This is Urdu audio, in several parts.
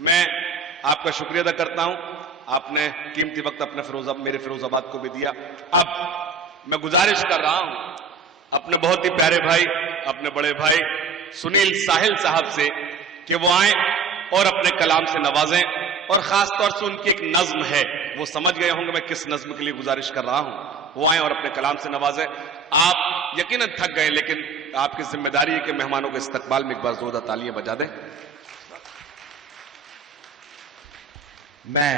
میں آپ کا شکریہ ادا کرتا ہوں. آپ نے قیمتی وقت اپنے میرے فیروز آباد کو بھی دیا. اب میں گزارش کر رہا ہوں اپنے بہت ہی پیارے بھائی، اپنے بڑے بھائی سنیل ساحل صاحب سے کہ وہ آئیں اور اپنے کلام سے نوازیں، اور خاص طور سے ان کی ایک نظم ہے، وہ سمجھ گئے ہوں گے میں کس نظم کے لیے گزارش کر رہا ہوں. وہ آئیں اور اپنے کلام سے نوازیں. آپ یقیناً تھک گئے، لیکن آپ کی ذمہ داری ہے کہ مہمانوں کے استقبال میں ایک بار زوردار تالیاں بجا دیں. میں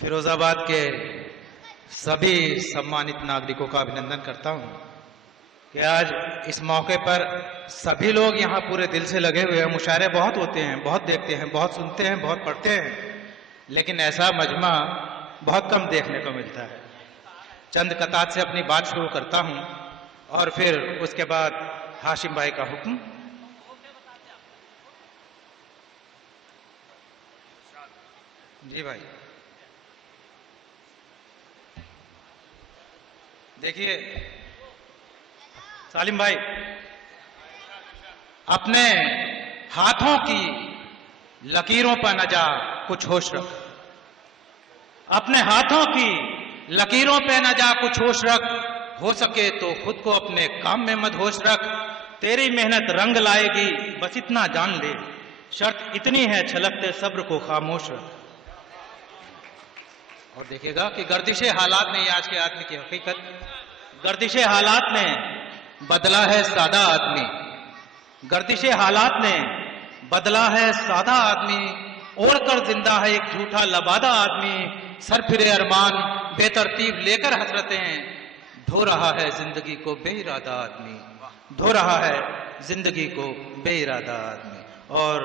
فیروز آباد کے سبھی سمانت ناگرکوں کا ابھینندن کرتا ہوں کہ آج اس موقع پر سبھی لوگ یہاں پورے دل سے لگے ہوئے ہیں. مشاعرے بہت ہوتے ہیں، بہت دیکھتے ہیں، بہت سنتے ہیں، بہت پڑھتے ہیں، لیکن ایسا مجمع بہت کم دیکھنے کو ملتا ہے. چند قطعات سے اپنی بات شروع کرتا ہوں اور پھر اس کے بعد ہاشم بھائی کا حکم. جی بھائی دیکھیے سالم بھائی، اپنے ہاتھوں کی لکیروں پر نہ جا کچھ ہوش رکھ. اپنے ہاتھوں کی لکیروں پہ نہ جا کچھ ہوش رکھ. ہو سکے تو خود کو اپنے کام میں مدہوش رکھ. تیری محنت رنگ لائے گی بس اتنا جان لے. شرط اتنی ہے چھلکتے صبر کو خاموش رکھ. اور دیکھے گا کہ گردش حالات نے، یہ آج کے آدمی کی حقیقت، گردش حالات نے بدلا ہے سادہ آدمی. گردش حالات نے بدلا ہے سادہ آدمی. اوڑھ کر زندہ ہے ایک جھوٹا لبادہ آدمی. سر پھرے ارمان بے ترتیب لے کر حسرتیں. دھو رہا ہے زندگی کو بے ارادہ آدمی. دھو رہا ہے زندگی کو بے ارادہ آدمی. اور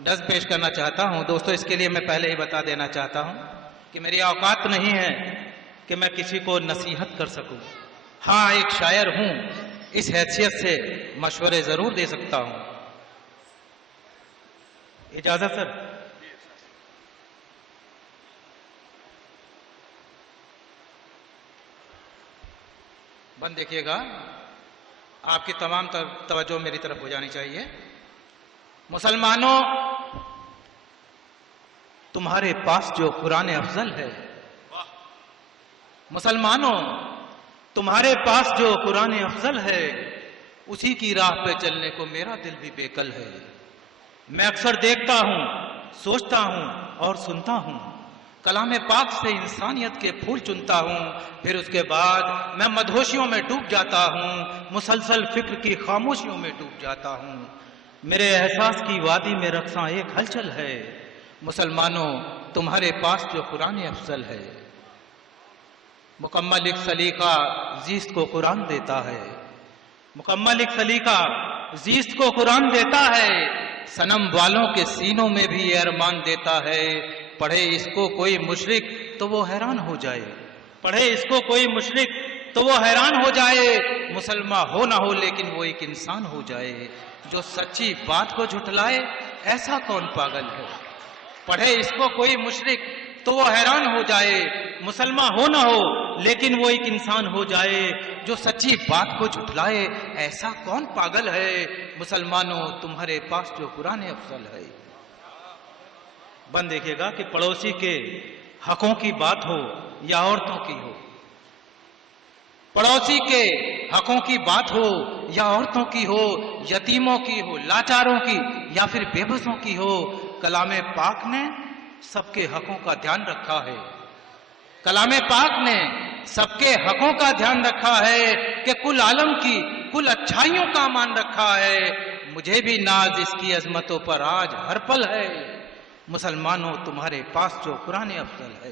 نظم پیش کرنا چاہتا ہوں دوستو. اس کے لیے میں پہلے ہی بتا دینا چاہتا ہوں کہ میری اوقات نہیں ہے کہ میں کسی کو نصیحت کر سکوں. ہاں ایک شاعر ہوں، اس حیثیت سے مشورے ضرور دے سکتا ہوں. اجازت سر؟ بند دیکھیے گا، آپ کی تمام توجہ میری طرف ہو جانی چاہیے. مسلمانوں، تمہارے پاس جو قرآن افضل ہے، مسلمانوں تمہارے پاس جو قرآن افضل ہے، اسی کی راہ پہ چلنے کو میرا دل بھی بےکل ہے. میں اکثر دیکھتا ہوں، سوچتا ہوں اور سنتا ہوں. کلام پاک سے انسانیت کے پھول چنتا ہوں. پھر اس کے بعد میں مدہوشیوں میں ڈوب جاتا ہوں. مسلسل فکر کی خاموشیوں میں ڈوب جاتا ہوں. میرے احساس کی وادی میں رقصاں ایک ہلچل ہے. مسلمانوں تمہارے پاس جو قرآن افضل ہے. مکمل ایک سلیقہ زیست کو قرآن دیتا ہے. مکمل ایک سلیقہ زیست کو قرآن دیتا ہے. صنم والوں کے سینوں میں بھی یہ ارمان دیتا ہے. پڑھے اس کو کوئی مشرک تو وہ حیران ہو جائے. پڑھے اس کو کوئی مشرک تو وہ حیران ہو جائے. مسلمان ہو نہ ہو لیکن وہ ایک انسان ہو جائے. جو سچی بات کو جھٹلائے ایسا کون پاگل ہے. پڑھے اس کو کوئی مشرک تو وہ حیران ہو جائے. مسلمان ہو نہ ہو لیکن وہ ایک انسان ہو جائے. جو سچی بات کو جھٹلائے ایسا کون پاگل ہے. مسلمانوں تمہارے پاس جو قرآن افضل ہے. بند دیکھیے گا کہ پڑوسی کے حقوں کی بات ہو یا عورتوں کی ہو، پڑوسی کے حقوں کی بات ہو یا عورتوں کی ہو، یتیموں کی ہو، لاچاروں کی یا پھر بے بسوں کی ہو، کلام پاک نے سب کے حقوں کا دھیان رکھا ہے. کلام پاک نے سب کے حقوں کا دھیان رکھا ہے کہ کل عالم کی کل اچھائیوں کا امان رکھا ہے. مجھے بھی ناز اس کی عظمتوں پر آج ہر پل ہے. مسلمانوں تمہارے پاس جو قرآن افضل ہے.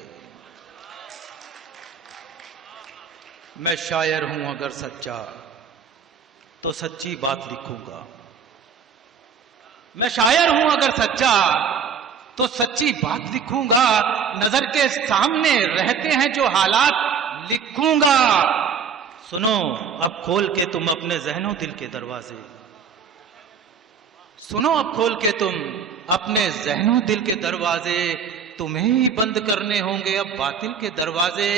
میں شاعر ہوں اگر سچا تو سچی بات لکھوں گا. میں شاعر ہوں اگر سچا تو سچی بات لکھوں گا. نظر کے سامنے رہتے ہیں جو حالات لکھوں گا. سنو اب کھول کے تم اپنے ذہن و دل کے دروازے. سنو اب کھول کے تم اپنے ذہن و دل کے دروازے. تمہیں ہی بند کرنے ہوں گے اب باطل کے دروازے.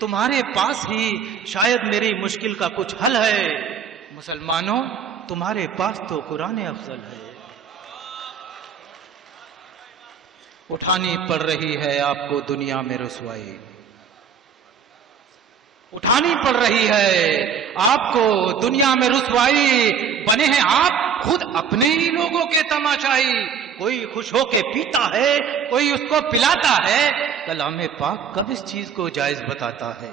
تمہارے پاس ہی شاید میری مشکل کا کچھ حل ہے. مسلمانوں تمہارے پاس تو قرآن افضل ہے. اٹھانی پڑ رہی ہے آپ کو دنیا میں رسوائی، اٹھانی پڑ رہی ہے آپ کو دنیا میں رسوائی، بنے ہیں آپ خود اپنے ہی لوگوں کے تماشائی، کوئی خوش ہو کے پیتا ہے کوئی اس کو پلاتا ہے، کلام پاک کب اس چیز کو جائز بتاتا ہے؟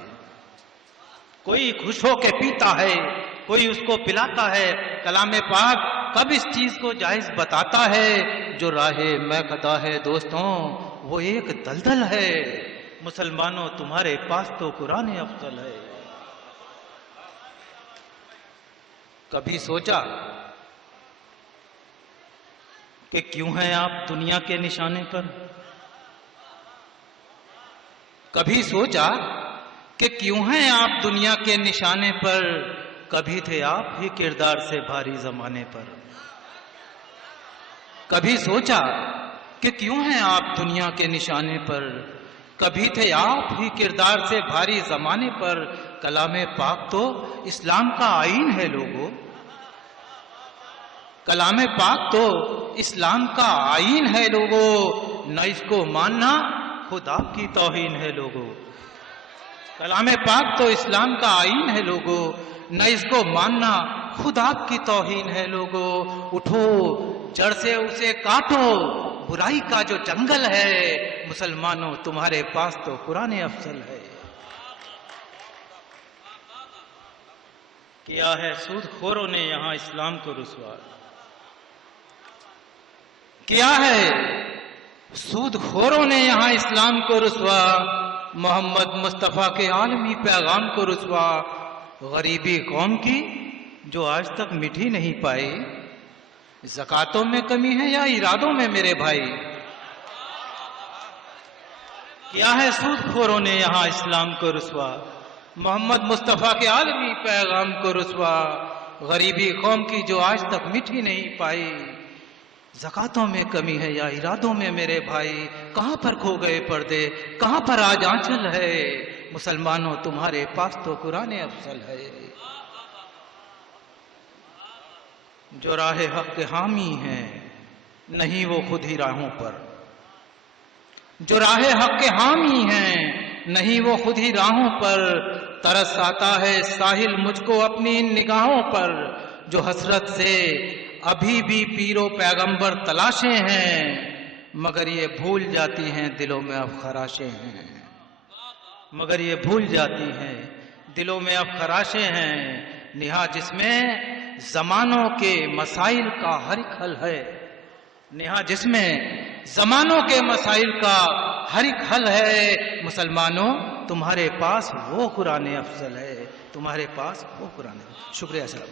کوئی خوش ہو کے پیتا ہے کوئی اس کو پلاتا ہے، کلام پاک کب اس چیز کو جائز بتاتا ہے؟ جو راہ میکدہ ہے دوستوں وہ ایک دلدل ہے، مسلمانوں تمہارے پاس تو قرآن افضل ہے۔ کبھی سوچا کہ کیوں ہیں آپ دنیا کے نشانے پر؟ کبھی سوچا کہ کیوں ہیں آپ دنیا کے نشانے پر؟ کبھی تھے آپ ہی کردار سے بھاری زمانے پر۔ کبھی سوچا کہ کیوں ہیں آپ دنیا کے نشانے پر؟ کبھی تھے آپ ہی کردار سے بھاری زمانے پر۔ کلام پاک تو اسلام کا آئین ہے لوگوں، کلام پاک تو اسلام کا آئین ہے لوگوں، نہ اس کو ماننا خود آپ کی توہین ہے لوگوں۔ کلام پاک تو اسلام کا آئین ہے لوگوں، نہ اس کو ماننا خود آپ کی توہین ہے لوگوں۔ اٹھو جڑ سے اسے کاٹو، برائی کا جو جنگل ہے، مسلمانوں تمہارے پاس تو قرآن افضل ہے۔ کیا ہے سود خوروں نے یہاں اسلام کو رسوا، کیا ہے سود خوروں نے یہاں اسلام کو رسوا، محمد مصطفیٰ کے عالمی پیغام کو رسوا، غریبی قوم کی جو آج تک مٹھی نہیں پائی۔ زکاتوں میں کمی ہے یا ارادوں میں میرے بھائی؟ کیا ہے سود خوروں نے یہاں اسلام کو رسوا، محمد مصطفیٰ کے عالمی پیغام کو رسوا، غریبی قوم کی جو آج تک مٹھی نہیں پائی۔ زکاتوں میں کمی ہے یا ارادوں میں میرے بھائی؟ کہاں پر کھو گئے پردے، کہاں پر آج آنچل ہے؟ مسلمانوں تمہارے پاس تو قرآن افضل ہے۔ جو راہ حق کے حامی ہیں نہیں وہ خود ہی راہوں پر، جو راہ حق کے حامی ہیں نہیں وہ خود ہی راہوں پر، ترس آتا ہے ساحل مجھ کو اپنی ان نگاہوں پر، جو حسرت سے ابھی بھی پیرو پیغمبر تلاشے ہیں، مگر یہ بھول جاتی ہیں دلوں میں اب خراشیں ہیں، مگر یہ بھول جاتی ہیں دلوں میں اب خراشیں ہیں، نہا جس میں زمانوں کے مسائل کا ہر ایک حل ہے، نہا جس میں زمانوں کے مسائل کا ہر ایک حل ہے، مسلمانوں تمہارے پاس وہ قرآن افضل ہے، تمہارے پاس وہ قرآن ہے۔ شکریہ صاحب۔